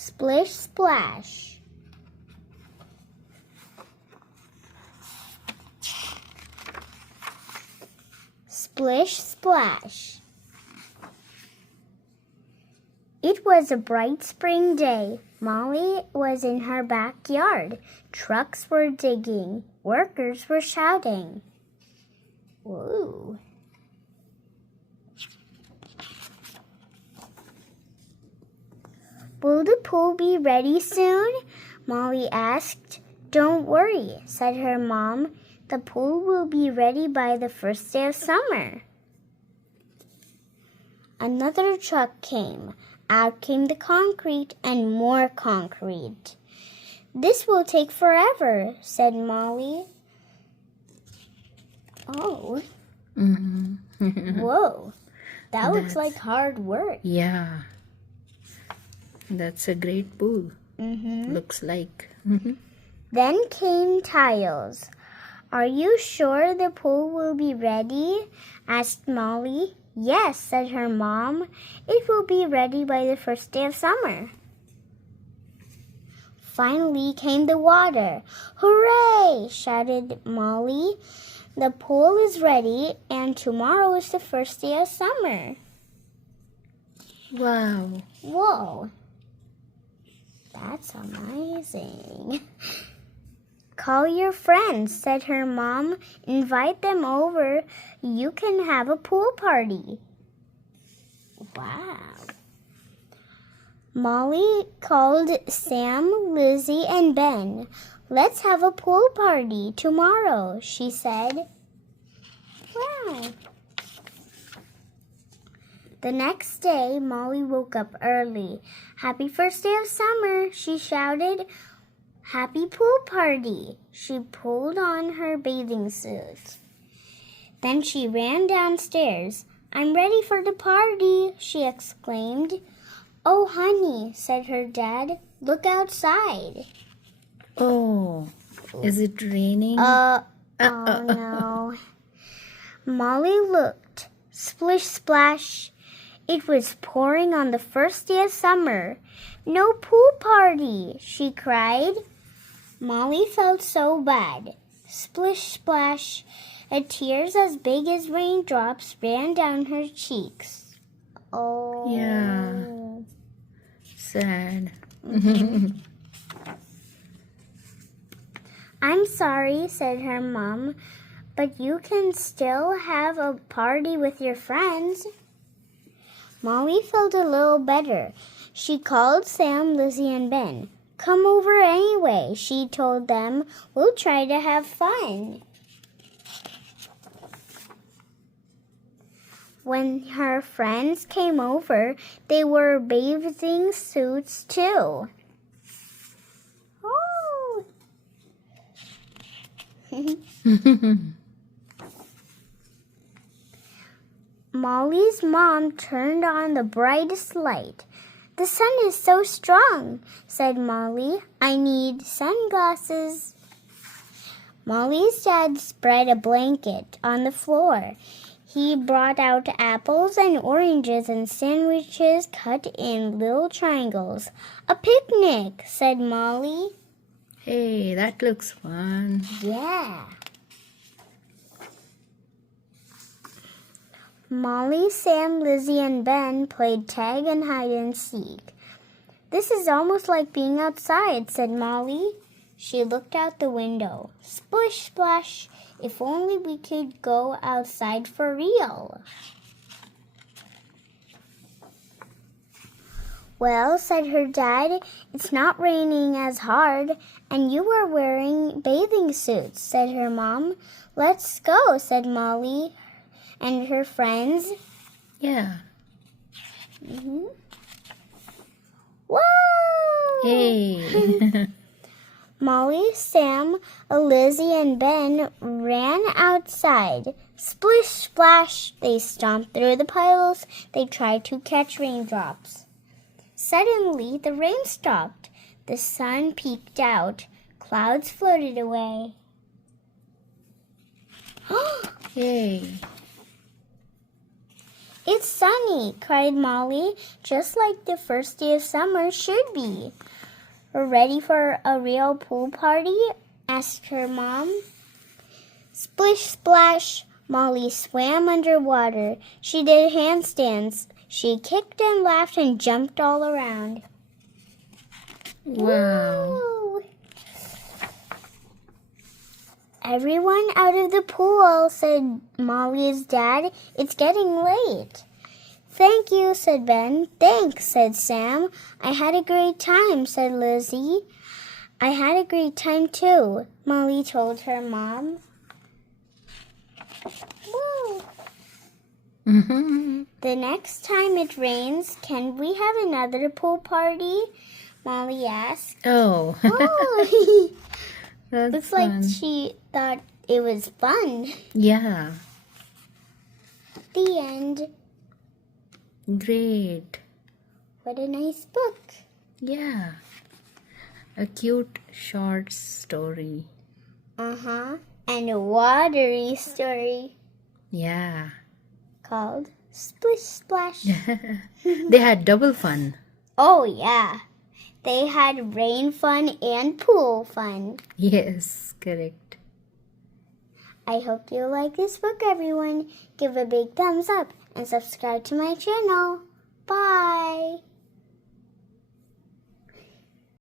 Splish, splash. Splish, splash. It was a bright spring day. Molly was in her backyard. Trucks were digging. Workers were shouting. Whoa. Will the pool be ready soon? Molly asked. Don't worry, said her mom. The pool will be ready by the first day of summer. Another truck came. Out came the concrete and more concrete. This will take forever, said Molly. Oh. Mm-hmm. Whoa. That looks like hard work. Yeah. That's a great pool. Mm-hmm. Looks like. Then came tiles. Are you sure the pool will be ready? Asked Molly. Yes, said her mom. It will be ready by the first day of summer. Finally came the water. Hooray! Shouted Molly. The pool is ready and tomorrow is the first day of summer. Wow. Whoa. That's amazing. Call your friends, said her mom. Invite them over. You can have a pool party. Wow. Molly called Sam, Lizzie, and Ben. Let's have a pool party tomorrow, she said. Wow. The next day, Molly woke up early. Happy first day of summer, she shouted. Happy pool party. She pulled on her bathing suit. Then she ran downstairs. I'm ready for the party, she exclaimed. Oh, honey, said her dad. Look outside. Oh, is it raining? Oh no. Molly looked. Splish, splash. It was pouring on the first day of summer. No pool party, she cried. Molly felt so bad. Splish, splash. Tears as big as raindrops ran down her cheeks. Oh. Yeah. Sad. I'm sorry, said her mom, but you can still have a party with your friends. Molly felt a little better. She called Sam, Lizzie, and Ben. Come over anyway, she told them. We'll try to have fun. When her friends came over, they wore bathing suits too. Oh! Molly's mom turned on the brightest light. The sun is so strong, said Molly. I need sunglasses. Molly's dad spread a blanket on the floor. He brought out apples and oranges and sandwiches cut in little triangles. A picnic, said Molly. Hey, that looks fun. Yeah. Molly, Sam, Lizzie, and Ben played tag and hide and seek. This is almost like being outside, said Molly. She looked out the window. Splish, splash. If only we could go outside for real. Well, said her dad, it's not raining as hard, and you are wearing bathing suits, said her mom. Let's go, said Molly and her friends. Yeah. Whoa! Hey. Molly, Sam, Lizzie, and Ben ran outside. Splish, splash, they stomped through the puddles. They tried to catch raindrops. Suddenly, the rain stopped. The sun peeked out. Clouds floated away. Hey. It's sunny, cried Molly, just like the first day of summer should be. Ready for a real pool party? Asked her mom. Splish, splash, Molly swam underwater. She did handstands. She kicked and laughed and jumped all around. Wow. Woo! Everyone out of the pool, said Molly's dad. It's getting late. Thank you, said Ben. Thanks, said Sam. I had a great time, said Lizzie. I had a great time too, Molly told her mom. Woo! Mm-hmm. The next time it rains, can we have another pool party? Molly asked. Oh. Oh, That's looks fun. like she thought it was fun. Yeah. The end. Great. What a nice book. Yeah. A cute short story. And a watery story Yeah. called Splish Splash. They had double fun. Oh, yeah. They had rain fun and pool fun. Yes, correct. I hope you like this book, everyone. Give a big thumbs up and subscribe to my channel. Bye.